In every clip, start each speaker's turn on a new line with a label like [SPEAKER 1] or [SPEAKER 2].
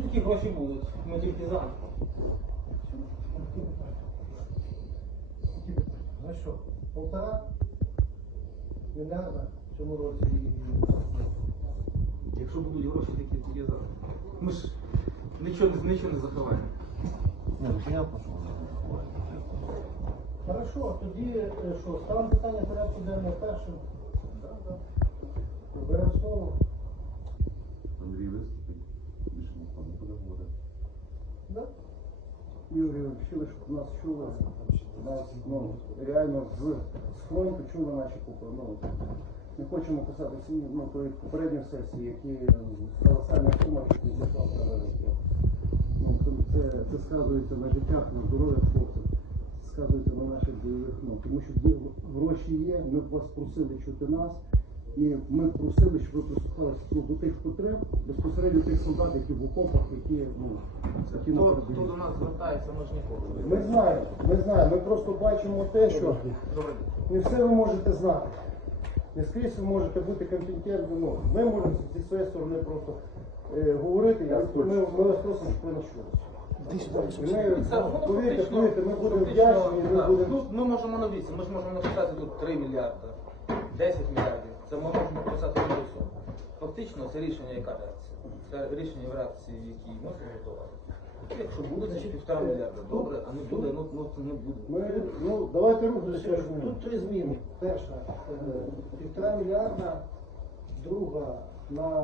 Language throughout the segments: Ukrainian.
[SPEAKER 1] такі гроші будуть. Ми тільки за.
[SPEAKER 2] Ну що, 1,5 мільярда в цьому році.
[SPEAKER 1] Якщо будуть гроші, тільки за. Ми ж нічого не заховаємо.
[SPEAKER 2] Ні, ну понятно, що воно не ховає. Хорошо, тоді що, ставимо питання порядку денного першим? Так. Беремо слово.
[SPEAKER 3] Андрій виступить, більше ніхто не буде говорити.
[SPEAKER 2] Да?
[SPEAKER 4] Юрій, хотіли, щоб нас чули, нас реально з фронту чули наші купи. Не хочемо писати тої попередньої сесії, які з колосальних сумах, які зіслав це сказується на життях, на здоров'ях хлопців, сказується на наших бойових, тому що гроші є, ми вас просили чути нас, і ми просили, щоб ви прислухалися до тих потреб, безпосередньо тих солдат, які в окопах, які на
[SPEAKER 1] Хто до нас звертається, ми ж ніколи.
[SPEAKER 4] Ми знаємо, ми просто бачимо те, що
[SPEAKER 1] Добре.
[SPEAKER 4] не все ви можете знати. Не скрізь ви можете бути компетентним. Ми можемо зі своєї сторони просто говорити, ми вас просимо, щоб ви нас чули. Повірте, ми будемо вдячні,
[SPEAKER 1] Ми можемо навіть, ми ж можемо написати тут 3 мільярди, 10 мільярдів. Це ми можемо написати на все. Фактично це рішення яка реакція? Це рішення в реакції, які ми приготували. Якщо буде, це 1,5 мільярда. Добре, а не буде, не буде.
[SPEAKER 4] Давайте рухатися.
[SPEAKER 2] Тут 3 зміни. Перша, 1,5 мільярда, друга на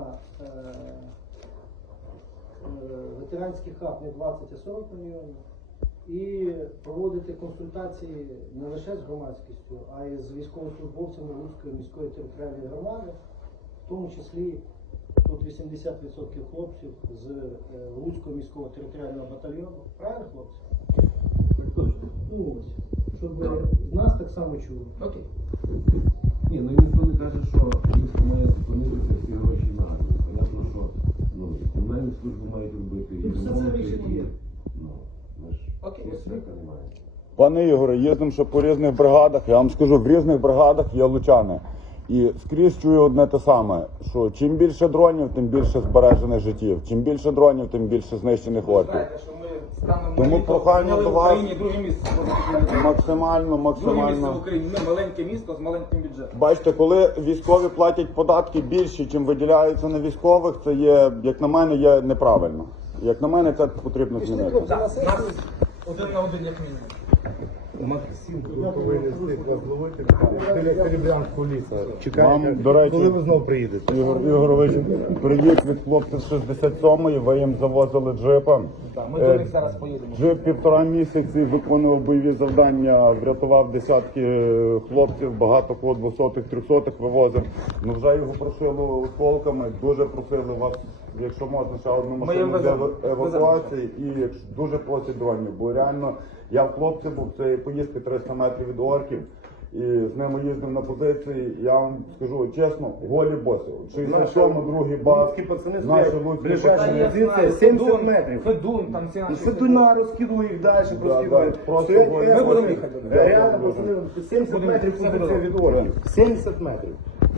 [SPEAKER 2] ветеранський хаб не 20, а 40 мільйонів. І проводити консультації не лише з громадськістю, а й з військовослужбовцями Луцької міської територіальної громади, в тому числі тут 80% хлопців з Луцького міського територіального батальйону. Правильно, хлопці?
[SPEAKER 3] Так точно.
[SPEAKER 2] Ну ось, щоб нас так само чули.
[SPEAKER 1] Окей.
[SPEAKER 3] Ні, ніхто не каже, що місто має зупинитися всі гроші на армію. Понятно, що комунальні служби мають робити.
[SPEAKER 2] Ну, все це рішення є.
[SPEAKER 3] Ми ж
[SPEAKER 1] Окей.
[SPEAKER 3] свята немає.
[SPEAKER 5] Пане Ігоре, їздимо ще по різних бригадах. Я вам скажу, в різних бригадах є лучани. І скрізь чую одне те саме, що чим більше дронів, тим більше збережених життів. Чим більше дронів, тим більше знищених
[SPEAKER 1] Ви
[SPEAKER 5] хлопців.
[SPEAKER 1] знаєте, що ми станемо
[SPEAKER 5] Тому прохання до
[SPEAKER 1] в
[SPEAKER 5] вас
[SPEAKER 1] Україні друге місце.
[SPEAKER 5] Максимально.
[SPEAKER 1] Друге місце в Україні. Ми маленьке місто з маленьким бюджетом.
[SPEAKER 5] Бачите, коли військові платять податки більші, чим виділяються на військових, це є, як на мене, є неправильно. Як на мене, це потрібно змінити.
[SPEAKER 1] Так, нас 1 на 1 як мінімум.
[SPEAKER 6] Максим повинен вас зловити біля Серебрянського лісу.
[SPEAKER 5] Вам,
[SPEAKER 6] Чекайте,
[SPEAKER 5] до речі,
[SPEAKER 6] коли ви знов приїдете.
[SPEAKER 5] Ігор Ігорович, привіт від хлопців 67-ї, ви їм завозили джипа.
[SPEAKER 1] Так, ми до них зараз поїдемо.
[SPEAKER 5] Джип 1,5 місяці виконував бойові завдання, врятував десятки хлопців, багато кого 200-х, 300-х вивозив. Ну вже його просили осколками, дуже просили вас, якщо можна, ще одну машину для евакуації і дуже просять дронів, бо реально я в хлопці був, це поїздки 300 метрів від орків, і з ними їздив на позиції, я вам скажу чесно, голі боси. 67-й, другий баз,
[SPEAKER 6] Луцькі пацани
[SPEAKER 5] наші
[SPEAKER 6] стоять,
[SPEAKER 5] луцькі
[SPEAKER 6] ближайші
[SPEAKER 5] пацани.
[SPEAKER 6] позиція 70 метрів.
[SPEAKER 1] Федун, там ці наші.
[SPEAKER 6] Федуна розкидує їх далі, розкидує.
[SPEAKER 5] просто
[SPEAKER 6] Стоять,
[SPEAKER 5] ми
[SPEAKER 6] я
[SPEAKER 1] будемо
[SPEAKER 6] говорю,
[SPEAKER 1] їхати.
[SPEAKER 6] Реально, пацани, 70 метрів позиція від орків. 70 метрів.